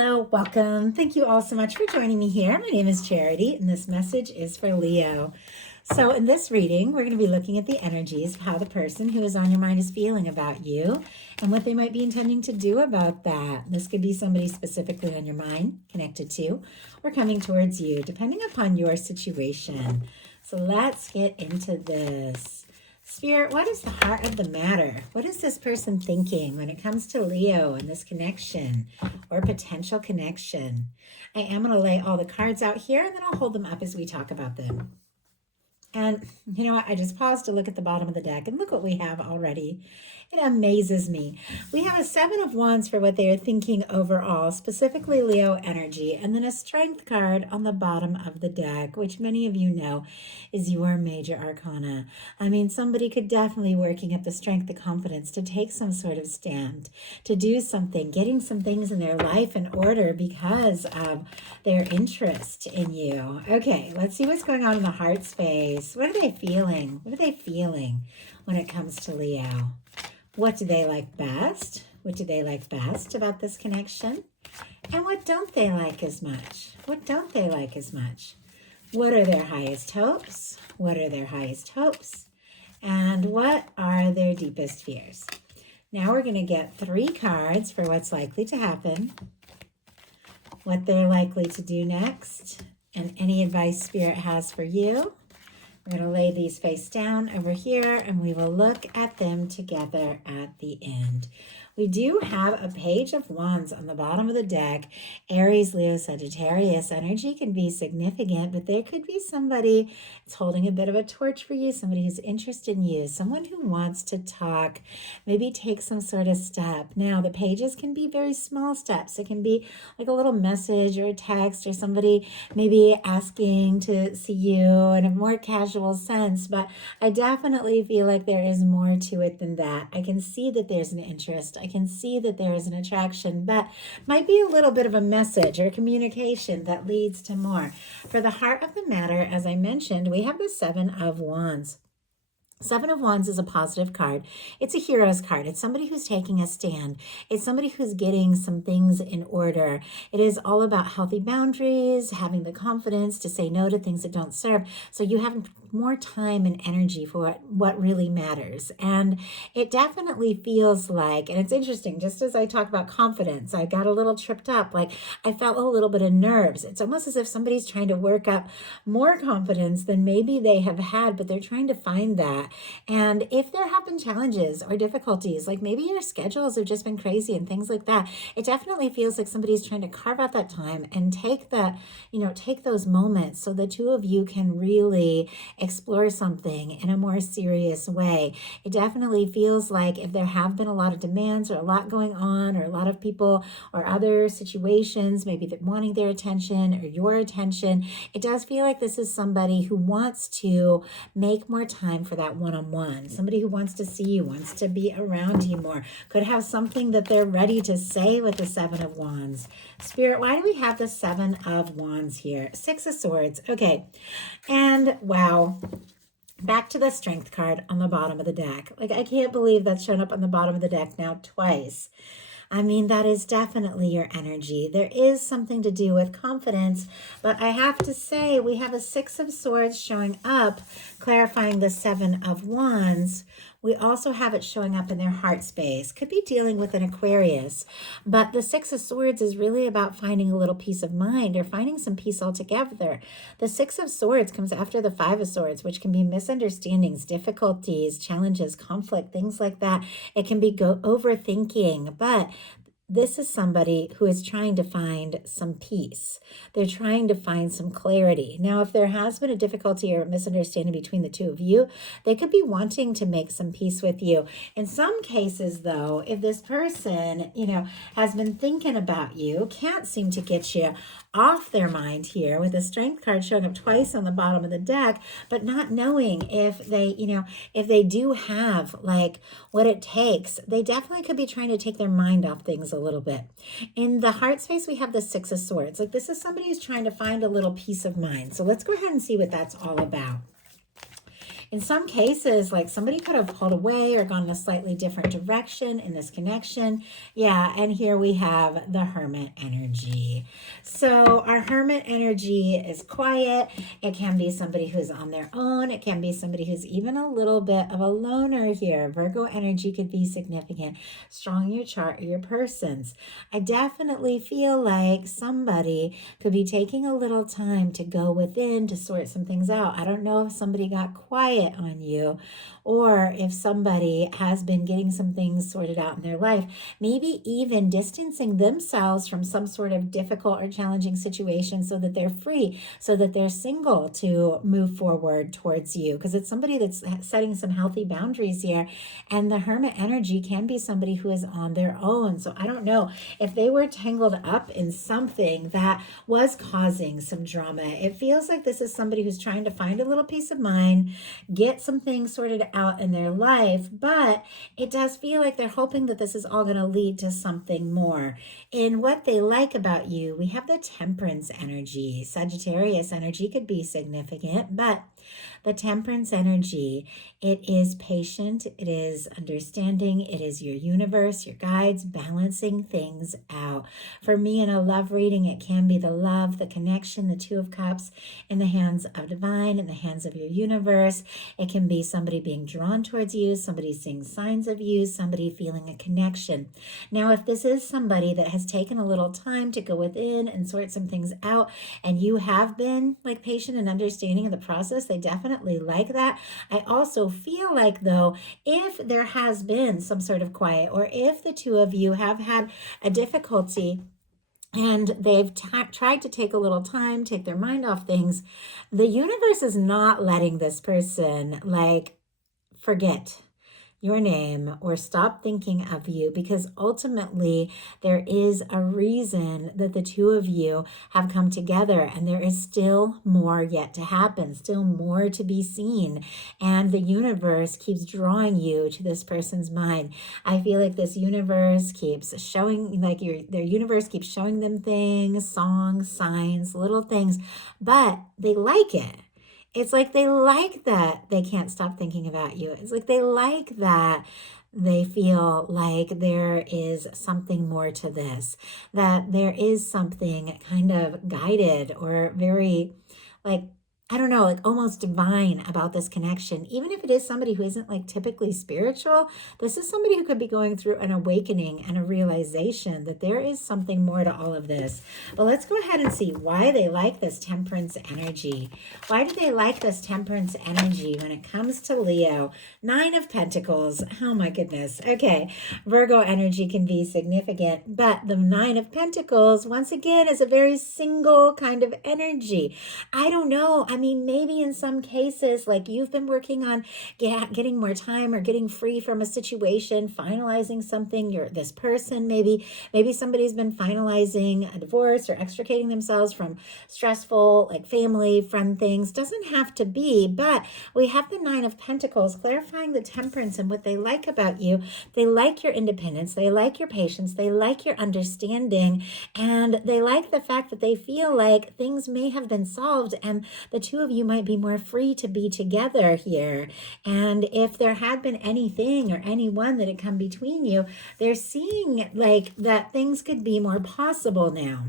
Hello, welcome. Thank you all so much for joining me here. My name is Charity, and this message is for Leo. So in this reading, we're going to be looking at the energies of how the person who is on your mind is feeling about you and what they might be intending to do about that. This could be somebody specifically on your mind, connected to, or coming towards you, depending upon your situation. So let's get into this. Spirit, what is the heart of the matter? What is this person thinking when it comes to Leo and this connection or potential connection? I am going to lay all the cards out here and then I'll hold them up as we talk about them. And you know what? I just paused to look at the bottom of the deck and look what we have already. It amazes me. We have a 7 of Wands for what they are thinking overall, specifically Leo energy, and then a Strength card on the bottom of the deck, which many of you know is your major arcana. I mean, somebody could definitely working up the strength, the confidence to take some sort of stand, to do something, getting some things in their life in order because of their interest in you. Okay, let's see what's going on in the heart space. What are they feeling? What are they feeling when it comes to Leo? What do they like best? What do they like best about this connection? And what don't they like as much? What don't they like as much? What are their highest hopes? What are their highest hopes? And what are their deepest fears? Now we're going to get 3 cards for what's likely to happen, what they're likely to do next, and any advice Spirit has for you. We're going to lay these face down over here and we will look at them together at the end. We do have a Page of Wands on the bottom of the deck. Aries, Leo, Sagittarius energy can be significant, but there could be somebody that's holding a bit of a torch for you, somebody who's interested in you, someone who wants to talk, maybe take some sort of step. Now, the pages can be very small steps. It can be like a little message or a text or somebody maybe asking to see you in a more casual sense, but I definitely feel like there is more to it than that. I can see that there's an interest. I can see that there is an attraction, but might be a little bit of a message or communication that leads to more. For the heart of the matter, as I mentioned, we have the 7 of Wands. 7 of Wands is a positive card. It's a hero's card. It's somebody who's taking a stand. It's somebody who's getting some things in order. It is all about healthy boundaries, having the confidence to say no to things that don't serve. So you have more time and energy for what really matters. And it definitely feels like, and it's interesting, just as I talk about confidence, I got a little tripped up. Like I felt a little bit of nerves. It's almost as if somebody's trying to work up more confidence than maybe they have had, but they're trying to find that. And if there have been challenges or difficulties, like maybe your schedules have just been crazy and things like that, it definitely feels like somebody's trying to carve out that time and take that, take those moments so the two of you can really explore something in a more serious way. It definitely feels like if there have been a lot of demands or a lot going on or a lot of people or other situations, maybe that wanting their attention or your attention, it does feel like this is somebody who wants to make more time for that one-on-one, somebody who wants to see you, wants to be around you more, could have something that they're ready to say with the 7 of Wands. Spirit, why do we have the 7 of Wands here? 6 of Swords. Okay. And wow. Back to the Strength card on the bottom of the deck. Like, I can't believe that's shown up on the bottom of the deck now twice. I mean, that is definitely your energy. There is something to do with confidence, but I have to say we have a 6 of Swords showing up, clarifying the 7 of Wands. We also have it showing up in their heart space. Could be dealing with an Aquarius, but the 6 of Swords is really about finding a little peace of mind or finding some peace altogether. The 6 of Swords comes after the 5 of Swords, which can be misunderstandings, difficulties, challenges, conflict, things like that. It can be overthinking, but this is somebody who is trying to find some peace. They're trying to find some clarity. Now, if there has been a difficulty or a misunderstanding between the two of you, they could be wanting to make some peace with you. In some cases, though, if this person, has been thinking about you, can't seem to get you off their mind here with the Strength card showing up twice on the bottom of the deck, but not knowing if they, if they do have like what it takes, they definitely could be trying to take their mind off things a little bit. In the heart space, we have the 6 of Swords. Like this is somebody who's trying to find a little peace of mind. So let's go ahead and see what that's all about. in some cases, like somebody could have pulled away or gone in a slightly different direction in this connection. Yeah, and here we have the Hermit energy. So our Hermit energy is quiet. It can be somebody who's on their own. It can be somebody who's even a little bit of a loner here. Virgo energy could be significant, strong in your chart or your person's. I definitely feel like somebody could be taking a little time to go within to sort some things out. I don't know if somebody got quiet on you or if somebody has been getting some things sorted out in their life, maybe even distancing themselves from some sort of difficult or challenging situation so that they're free, so that they're single to move forward towards you. Because it's somebody that's setting some healthy boundaries here. And the Hermit energy can be somebody who is on their own. So I don't know if they were tangled up in something that was causing some drama. It feels like this is somebody who's trying to find a little peace of mind, get some things sorted out in their life, but it does feel like they're hoping that this is all going to lead to something more. In what they like about you, we have the Temperance energy. Sagittarius energy could be significant, but the Temperance energy, it is patient, it is understanding, it is your universe, your guides, balancing things out. For me, in a love reading, it can be the love, the connection, the Two of Cups in the hands of divine, in the hands of your universe. It can be somebody being drawn towards you, somebody seeing signs of you, somebody feeling a connection. Now, if this is somebody that has taken a little time to go within and sort some things out, and you have been like patient and understanding of the process, they definitely like that. I also feel like, though, if there has been some sort of quiet, or if the two of you have had a difficulty and they've tried to take a little time, take their mind off things, the universe is not letting this person like forget your name or stop thinking of you, because ultimately there is a reason that the two of you have come together, and there is still more yet to happen, still more to be seen, and the universe keeps drawing you to this person's mind. I feel like this universe keeps showing, like their universe keeps showing them things, songs, signs, little things, but they like it. It's like they like that they can't stop thinking about you. It's like they like that they feel like there is something more to this, that there is something kind of guided or very like, I don't know, like almost divine about this connection. Even if it is somebody who isn't like typically spiritual, this is somebody who could be going through an awakening and a realization that there is something more to all of this. But let's go ahead and see why they like this Temperance energy. Why do they like this Temperance energy when it comes to Leo? 9 of Pentacles. Oh my goodness. Okay. Virgo energy can be significant, but the 9 of Pentacles, once again, is a very single kind of energy. I don't know. I mean, maybe in some cases, like you've been working on getting more time or getting free from a situation, finalizing something. You're this person, maybe somebody's been finalizing a divorce or extricating themselves from stressful, like family, friend things. Doesn't have to be, but we have the 9 of Pentacles clarifying the Temperance and what they like about you. They like your independence. They like your patience. They like your understanding, and they like the fact that they feel like things may have been solved and the two of you might be more free to be together here. And if there had been anything or anyone that had come between you, they're seeing like that things could be more possible now.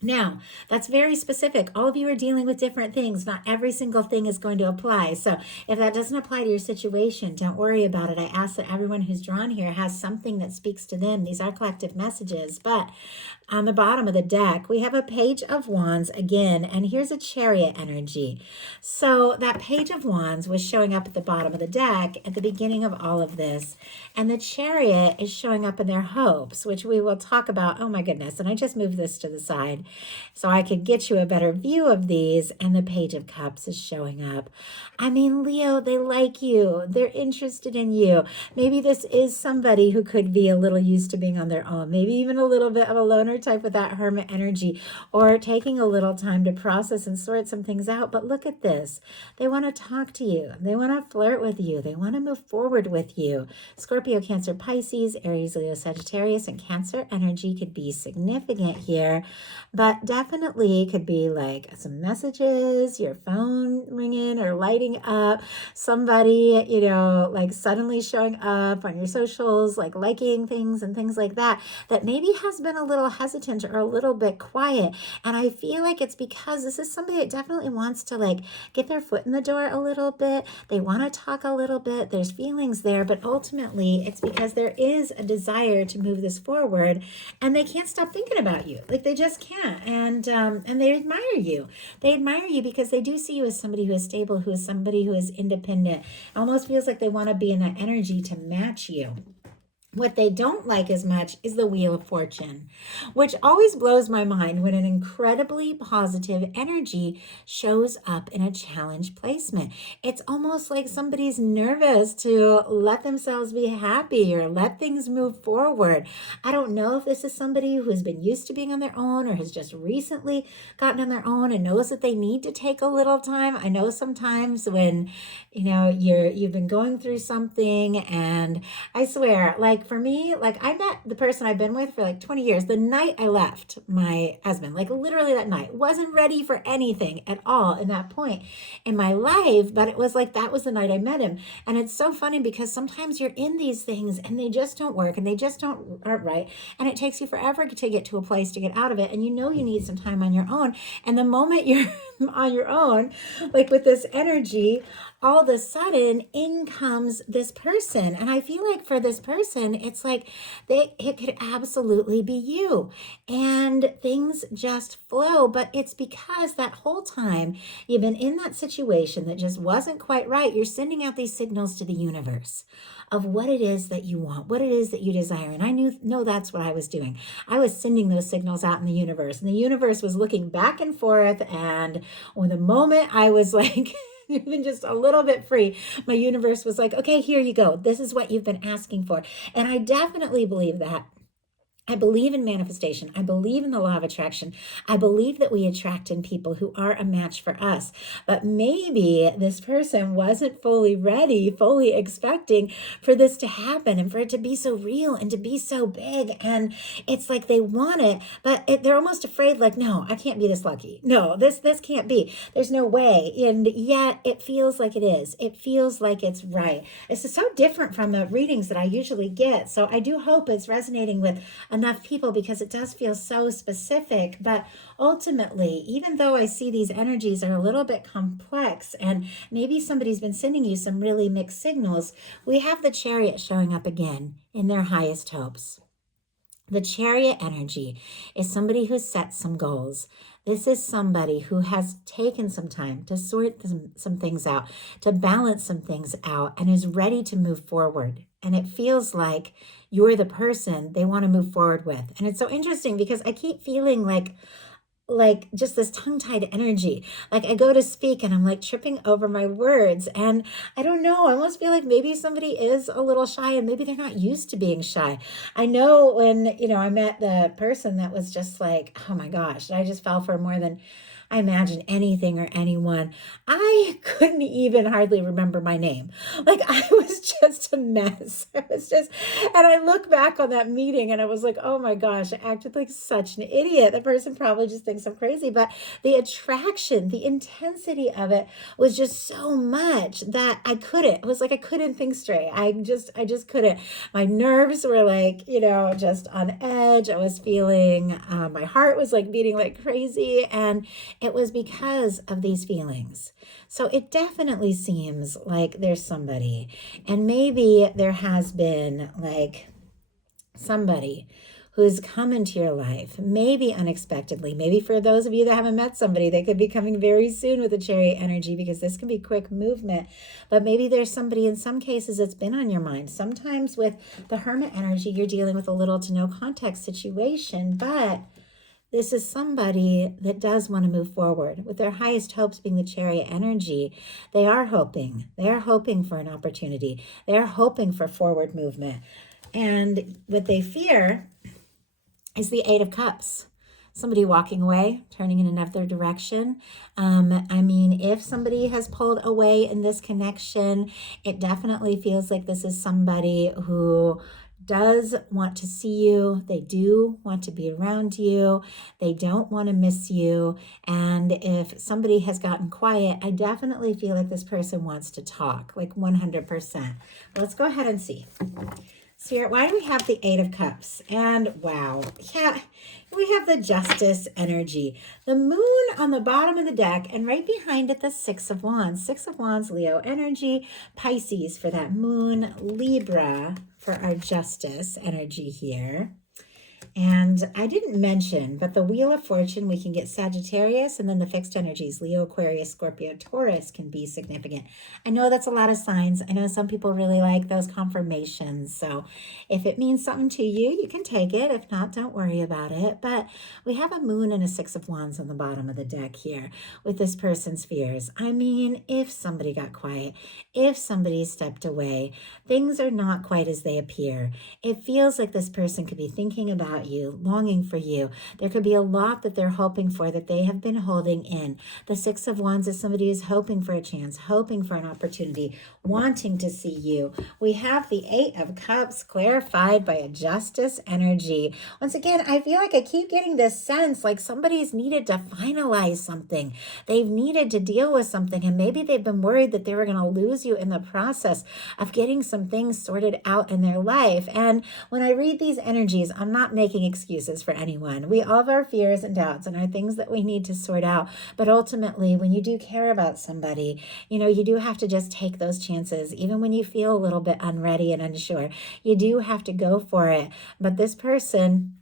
Now, that's very specific. All of you are dealing with different things. Not every single thing is going to apply. So if that doesn't apply to your situation, don't worry about it. I ask that everyone who's drawn here has something that speaks to them. These are collective messages. But on the bottom of the deck, we have a Page of Wands again, and here's a Chariot energy. So that Page of Wands was showing up at the bottom of the deck at the beginning of all of this. And the Chariot is showing up in their hopes, which we will talk about. Oh my goodness. And I just moved this to the side so I could get you a better view of these. And the Page of Cups is showing up. I mean, Leo, they like you. They're interested in you. Maybe this is somebody who could be a little used to being on their own. Maybe even a little bit of a loner type with that Hermit energy, or taking a little time to process and sort some things out. But look at this. They want to talk to you. They want to flirt with you. They want to move forward with you. Scorpio, Cancer, Pisces, Aries, Leo, Sagittarius, and Cancer energy could be significant here. but definitely could be like some messages, your phone ringing or lighting up, somebody, like suddenly showing up on your socials, like liking things and things like that, that maybe has been a little hesitant or a little bit quiet. And I feel like it's because this is somebody that definitely wants to like get their foot in the door a little bit. They want to talk a little bit. There's feelings there, but ultimately it's because there is a desire to move this forward, and they can't stop thinking about you. Like they just can't. And they admire you. They admire you because they do see you as somebody who is stable, who is somebody who is independent. It almost feels like they want to be in that energy to match you. What they don't like as much is the Wheel of Fortune, which always blows my mind when an incredibly positive energy shows up in a challenge placement. It's almost like somebody's nervous to let themselves be happy or let things move forward. I don't know if this is somebody who has been used to being on their own or has just recently gotten on their own and knows that they need to take a little time. I know sometimes when, you've been going through something, and I swear, like for me, like I met the person I've been with for like 20 years the night I left my husband, like literally that night. Wasn't ready for anything at all in that point in my life, but it was like that was the night I met him. And it's so funny because sometimes you're in these things and they just don't work and they just aren't right. And it takes you forever to get to a place to get out of it. And you need some time on your own. And the moment you're on your own, like with this energy, all of a sudden in comes this person. And I feel like for this person, it's like it could absolutely be you. And things just flow. But it's because that whole time you've been in that situation that just wasn't quite right. You're sending out these signals to the universe of what it is that you want, what it is that you desire. And I know that's what I was doing. I was sending those signals out in the universe, and the universe was looking back and forth. And when the moment I was like, even just a little bit free, my universe was like, okay, here you go. This is what you've been asking for. And I definitely believe that. I believe in manifestation. I believe in the law of attraction. I believe that we attract in people who are a match for us. But maybe this person wasn't fully ready, fully expecting for this to happen and for it to be so real and to be so big. And it's like they want it, but they're almost afraid, like, no, I can't be this lucky. No, this can't be. There's no way. And yet it feels like it is. It feels like it's right. This is so different from the readings that I usually get. So I do hope it's resonating with enough people because it does feel so specific. But ultimately, even though I see these energies are a little bit complex and maybe somebody's been sending you some really mixed signals, we have the Chariot showing up again in their highest hopes. The Chariot energy is somebody who sets some goals. This is somebody who has taken some time to sort some things out, to balance some things out, and is ready to move forward. And it feels like you're the person they want to move forward with. And it's so interesting because I keep feeling like just this tongue-tied energy. Like I go to speak and I'm like tripping over my words. And I don't know, I almost feel like maybe somebody is a little shy and maybe they're not used to being shy. I know when, I met the person that was just like, oh my gosh, I just fell for more than I imagine anything or anyone. I couldn't even hardly remember my name. Like I was just a mess. And I look back on that meeting and I was like, oh my gosh, I acted like such an idiot. The person probably just thinks I'm crazy, but the attraction, the intensity of it was just so much that I couldn't think straight. I just couldn't. My nerves were like, just on edge. I was feeling, my heart was like beating like crazy. And it was because of these feelings. So it definitely seems like there's somebody, and maybe there has been like somebody who's come into your life, maybe unexpectedly. Maybe for those of you that haven't met somebody, they could be coming very soon with the Chariot energy because this can be quick movement. But maybe there's somebody, in some cases, that's been on your mind. Sometimes with the Hermit energy, you're dealing with a little to no context situation, but this is somebody that does want to move forward with their highest hopes being the Chariot energy. They are hoping for an opportunity. They're hoping for forward movement. And what they fear is the Eight of Cups. Somebody walking away, turning in another direction. If somebody has pulled away in this connection, it definitely feels like this is somebody who does want to see you. They do want to be around you. They don't want to miss you. And if somebody has gotten quiet, I definitely feel like this person wants to talk, like 100%. Let's go ahead and see. Spirit, why do we have the Eight of Cups? And wow, yeah, we have the Justice energy. The moon on the bottom of the deck, and right behind it, the Six of Wands. Six of Wands, Leo energy, Pisces for that moon, Libra for our Justice energy here. And I didn't mention, but the Wheel of Fortune, we can get Sagittarius, and then the fixed energies, Leo, Aquarius, Scorpio, Taurus can be significant. I know that's a lot of signs. I know some people really like those confirmations. So if it means something to you, you can take it. If not, don't worry about it. But we have a moon and a Six of Wands on the bottom of the deck here with this person's fears. I mean, if somebody got quiet, if somebody stepped away, things are not quite as they appear. It feels like this person could be thinking about you, longing for you. There could be a lot that they're hoping for that they have been holding in. The Six of Wands is somebody who's hoping for a chance, hoping for an opportunity, wanting to see you. We have the Eight of Cups clarified by a Justice energy. Once again, I feel like I keep getting this sense like somebody's needed to finalize something. They've needed to deal with something, and maybe they've been worried that they were going to lose you in the process of getting some things sorted out in their life. And when I read these energies, I'm not making excuses for anyone. We all have our fears and doubts and our things that we need to sort out. But ultimately, when you do care about somebody, you do have to just take those chances. Even when you feel a little bit unready and unsure, you do have to go for it. But this person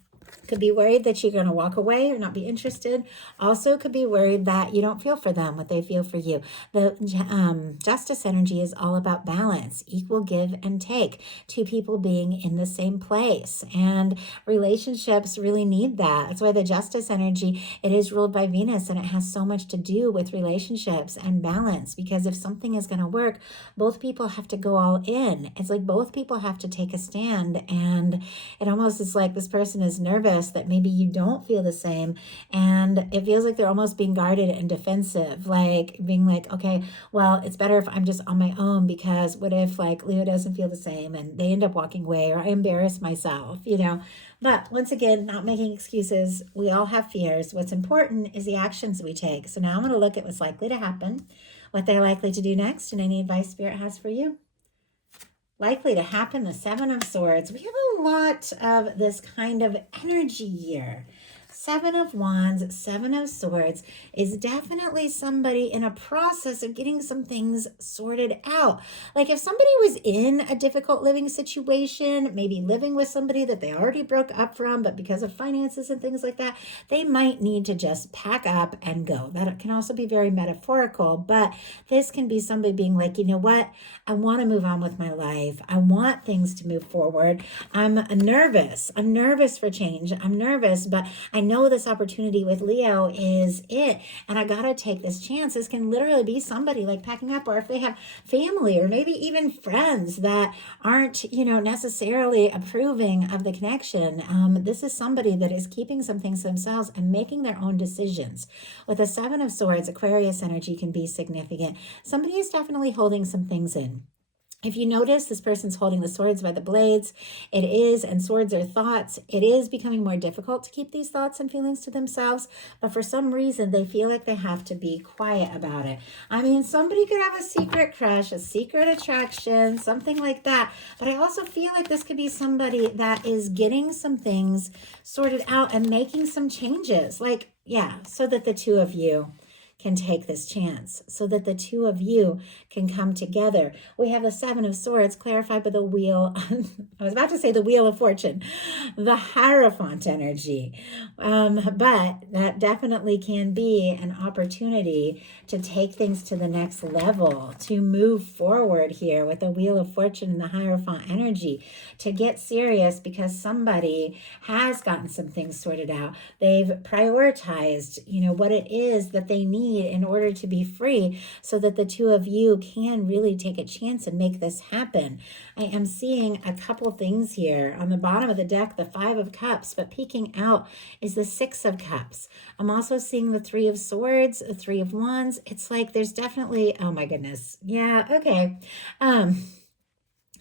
could be worried that you're going to walk away or not be interested. Also could be worried that you don't feel for them what they feel for you. The Justice energy is all about balance, equal give and take, two people being in the same place. And relationships really need that. That's why the Justice energy, it is ruled by Venus, and it has so much to do with relationships and balance, because if something is going to work, both people have to go all in. It's like both people have to take a stand, and it almost is like this person is nervous that maybe you don't feel the same, and it feels like they're almost being guarded and defensive, like being like, okay, well, it's better if I'm just on my own, because what if like Leo doesn't feel the same and they end up walking away, or I embarrass myself, But once again, not making excuses. We all have fears. What's important is the actions we take. So now I'm going to look at what's likely to happen, what they're likely to do next, and any advice Spirit has for you. Likely to happen, the Seven of Swords. We have a lot of this kind of energy here. Seven of Wands, Seven of Swords is definitely somebody in a process of getting some things sorted out. Like if somebody was in a difficult living situation, maybe living with somebody that they already broke up from, but because of finances and things like that, they might need to just pack up and go. That can also be very metaphorical, but this can be somebody being like, you know what? I want to move on with my life. I want things to move forward. I'm nervous. I'm nervous for change. I'm nervous, but I know this opportunity with Leo is it, and I gotta take this chance. This can literally be somebody like packing up, or if they have family or maybe even friends that aren't, necessarily approving of the connection. This is somebody that is keeping some things to themselves and making their own decisions. With the Seven of Swords, Aquarius energy can be significant. Somebody is definitely holding some things in. If you notice, this person's holding the swords by the blades. And swords are thoughts. It is becoming more difficult to keep these thoughts and feelings to themselves, but for some reason, they feel like they have to be quiet about it. I mean, somebody could have a secret crush, a secret attraction, something like that, but I also feel like this could be somebody that is getting some things sorted out and making some changes, so that the two of you can take this chance, so that the two of you can come together. We have the Seven of Swords clarified by the Wheel. I was about to say the Wheel of Fortune, the Hierophant energy. But that definitely can be an opportunity to take things to the next level, to move forward here with the Wheel of Fortune and the Hierophant energy, to get serious because somebody has gotten some things sorted out. They've prioritized, what it is that they need in order to be free, so that the two of you can really take a chance and make this happen. I am seeing a couple things here. On the bottom of the deck, the Five of Cups, but peeking out is the Six of Cups. I'm also seeing the Three of Swords, the Three of Wands. It's like there's definitely, oh my goodness. Yeah, okay.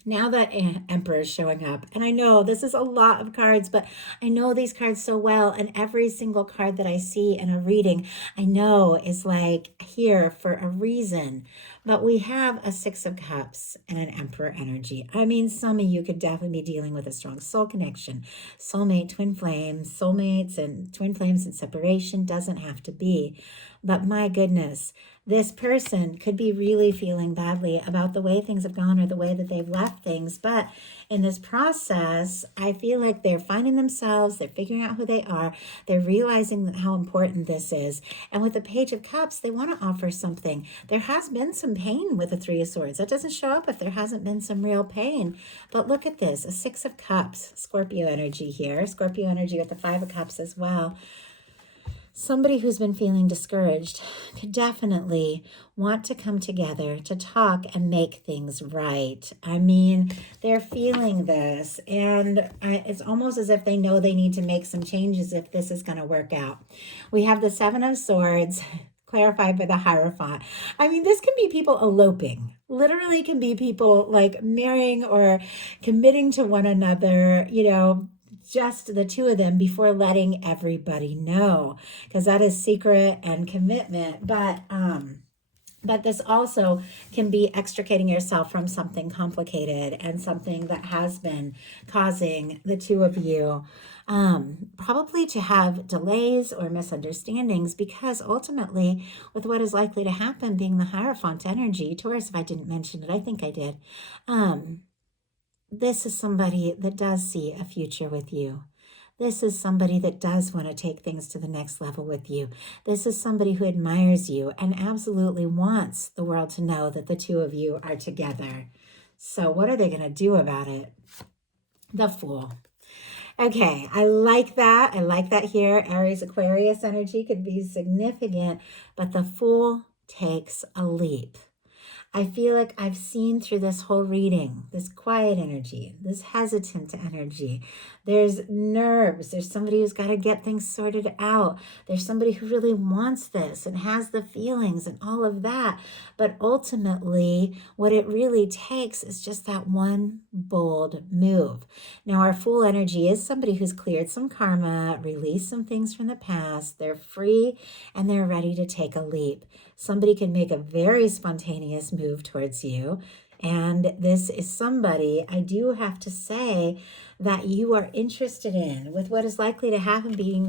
Now that Emperor is showing up, and I know this is a lot of cards, but I know these cards so well, and every single card that I see in a reading, I know is like here for a reason. But we have a Six of Cups and an Emperor energy. I mean, some of you could definitely be dealing with a strong soul connection, soulmate, twin flames, soulmates and twin flames and separation doesn't have to be. But my goodness, this person could be really feeling badly about the way things have gone or the way that they've left things. But in this process, I feel like they're finding themselves, they're figuring out who they are, they're realizing how important this is. And with the Page of Cups, they want to offer something. There has been some pain with the Three of Swords. That doesn't show up if there hasn't been some real pain. But look at this, a Six of Cups, Scorpio energy here, Scorpio energy with the Five of Cups as well. Somebody who's been feeling discouraged could definitely want to come together to talk and make things right. I mean, they're feeling this, and it's almost as if they know they need to make some changes if this is going to work out. We have the Seven of Swords, clarified by the Hierophant. I mean, this can be people eloping. Literally can be people like marrying or committing to one another, you know, just the two of them before letting everybody know, because that is secret and commitment. But this also can be extricating yourself from something complicated and something that has been causing the two of you probably to have delays or misunderstandings, because ultimately with what is likely to happen being the Hierophant energy, Taurus, if I didn't mention it, I think I did, this is somebody that does see a future with you. This is somebody that does want to take things to the next level with you. This is somebody who admires you and absolutely wants the world to know that the two of you are together. So what are they going to do about it? The Fool. Okay, I like that. I like that here. Aries, Aquarius energy could be significant, but the Fool takes a leap. I feel like I've seen through this whole reading, this quiet energy, this hesitant energy. There's nerves. There's somebody who's got to get things sorted out. There's somebody who really wants this and has the feelings and all of that. But ultimately, what it really takes is just that one bold move. Now, our Fool energy is somebody who's cleared some karma, released some things from the past. They're free and they're ready to take a leap. Somebody can make a very spontaneous move towards you. And this is somebody, I do have to say, that you are interested in. With what is likely to happen being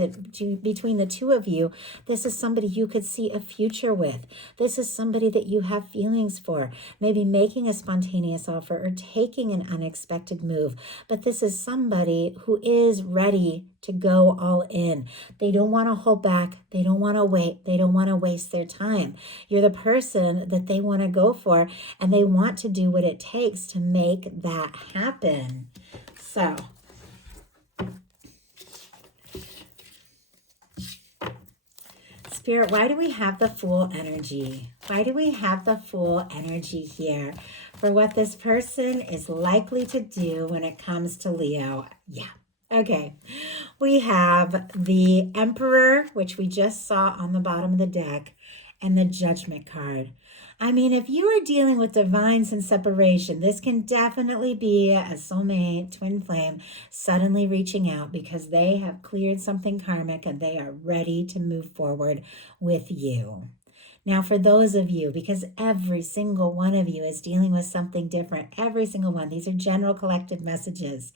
between the two of you, this is somebody you could see a future with. This is somebody that you have feelings for, maybe making a spontaneous offer or taking an unexpected move. But this is somebody who is ready to go all in. They don't want to hold back. They don't want to wait. They don't want to waste their time. You're the person that they want to go for, and they want to do what it takes to make that happen. So, Spirit, why do we have the Fool energy? Why do we have the Fool energy here for what this person is likely to do when it comes to Leo? Yeah. Okay. We have the Emperor, which we just saw on the bottom of the deck, and the Judgment card. I mean, if you are dealing with divines and separation, this can definitely be a soulmate, twin flame, suddenly reaching out because they have cleared something karmic and they are ready to move forward with you. Now, for those of you, because every single one of you is dealing with something different, every single one, these are general collective messages.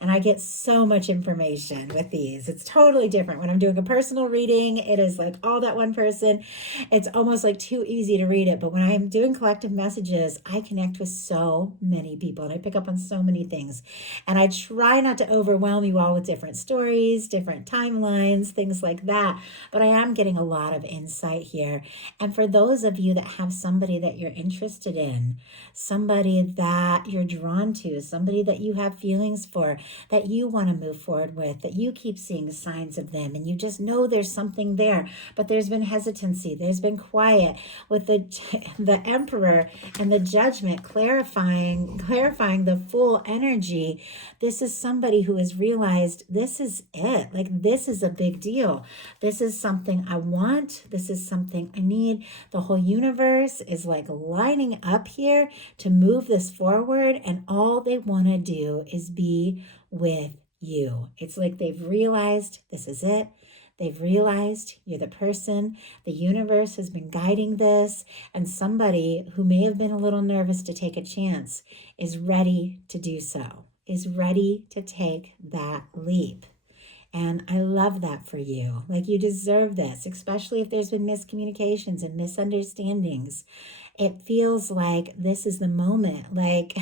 And I get so much information with these. It's totally different. When I'm doing a personal reading, it is like all that one person. It's almost like too easy to read it. But when I'm doing collective messages, I connect with so many people and I pick up on so many things. And I try not to overwhelm you all with different stories, different timelines, things like that. But I am getting a lot of insight here. And for those of you that have somebody that you're interested in, somebody that you're drawn to, somebody that you have feelings for, that you want to move forward with, that you keep seeing signs of them, and you just know there's something there, but there's been hesitancy, there's been quiet with the Emperor and the Judgment clarifying the full energy. This is somebody who has realized this is it. Like, this is a big deal. This is something I want. This is something I need. The whole universe is like lining up here to move this forward, and all they want to do is be with you. It's like they've realized this is it. They've realized you're the person. The universe has been guiding this, and somebody who may have been a little nervous to take a chance is ready to do so, is ready to take that leap. And I love that for you. Like, you deserve this, especially if there's been miscommunications and misunderstandings. It feels like this is the moment, like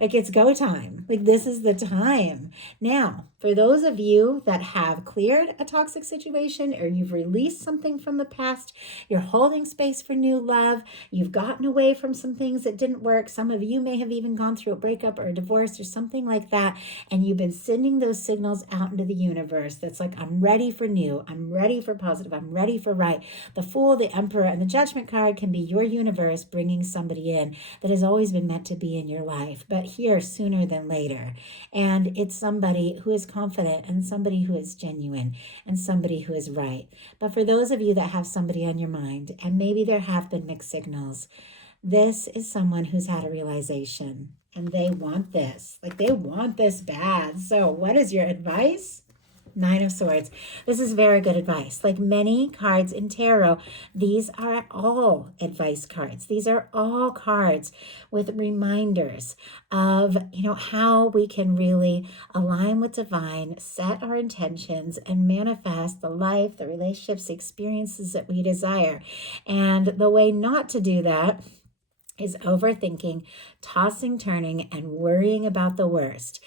like it's go time. Like, this is the time. Now, for those of you that have cleared a toxic situation, or you've released something from the past, you're holding space for new love, you've gotten away from some things that didn't work. Some of you may have even gone through a breakup or a divorce or something like that, and you've been sending those signals out into the universe that's like, I'm ready for new, I'm ready for positive, I'm ready for right. The Fool, the Emperor, and the Judgment card can be your universe bringing somebody in that has always been meant to be in your life, but here sooner than later. And it's somebody who is confident, and somebody who is genuine, and somebody who is right. But for those of you that have somebody on your mind, and maybe there have been mixed signals, this is someone who's had a realization, and they want this. Like, they want this bad. So what is your advice? Nine of Swords. This is very good advice. Like many cards in tarot, these are all advice cards. These are all cards with reminders of, how we can really align with divine, set our intentions, and manifest the life, the relationships, the experiences that we desire. And the way not to do that is overthinking, tossing, turning, and worrying about the worst.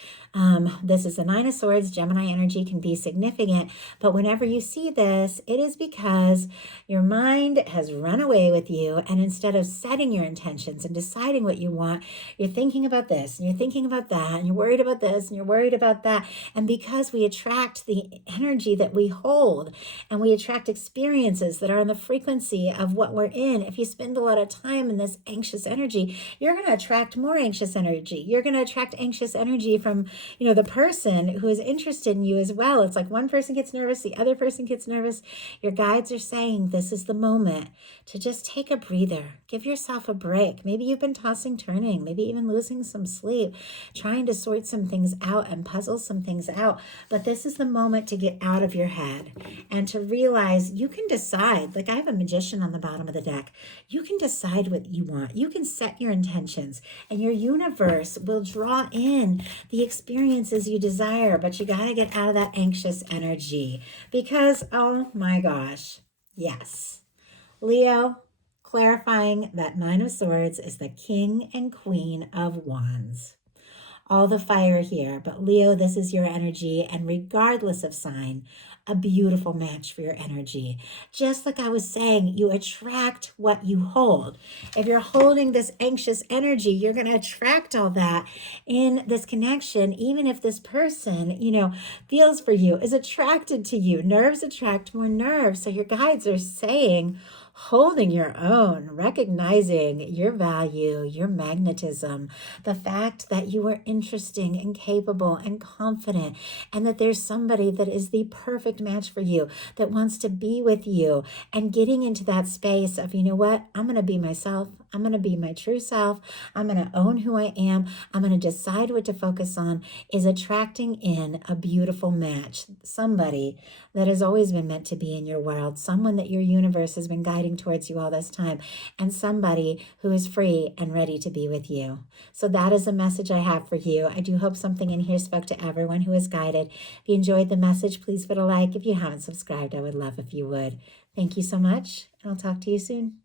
This is the Nine of Swords. Gemini energy can be significant, but whenever you see this, it is because your mind has run away with you, and instead of setting your intentions and deciding what you want, you're thinking about this, and you're thinking about that, and you're worried about this, and you're worried about that. And because we attract the energy that we hold, and we attract experiences that are on the frequency of what we're in, if you spend a lot of time in this anxious energy, you're going to attract more anxious energy. You're going to attract anxious energy from the person who is interested in you as well. It's like one person gets nervous, the other person gets nervous. Your guides are saying this is the moment to just take a breather. Give yourself a break. Maybe you've been tossing, turning, maybe even losing some sleep, trying to sort some things out and puzzle some things out. But this is the moment to get out of your head and to realize you can decide. Like, I have a Magician on the bottom of the deck. You can decide what you want. You can set your intentions, and your universe will draw in the experiences you desire. But you got to get out of that anxious energy, because, oh my gosh, yes. Leo, clarifying that Nine of Swords is the King and Queen of Wands. All the fire here, but Leo, this is your energy, and regardless of sign, a beautiful match for your energy. Just like I was saying, you attract what you hold. If you're holding this anxious energy, you're going to attract all that in this connection, even if this person, feels for you, is attracted to you. Nerves attract more nerves. So your guides are saying, holding your own, recognizing your value, your magnetism, the fact that you are interesting and capable and confident, and that there's somebody that is the perfect match for you, that wants to be with you, and getting into that space of, you know what, I'm going to be myself. I'm going to be my true self. I'm going to own who I am. I'm going to decide what to focus on, is attracting in a beautiful match. Somebody that has always been meant to be in your world, someone that your universe has been guiding towards you all this time, and somebody who is free and ready to be with you. So that is the message I have for you. I do hope something in here spoke to everyone who is guided. If you enjoyed the message, please put a like. If you haven't subscribed, I would love if you would. Thank you so much, and I'll talk to you soon.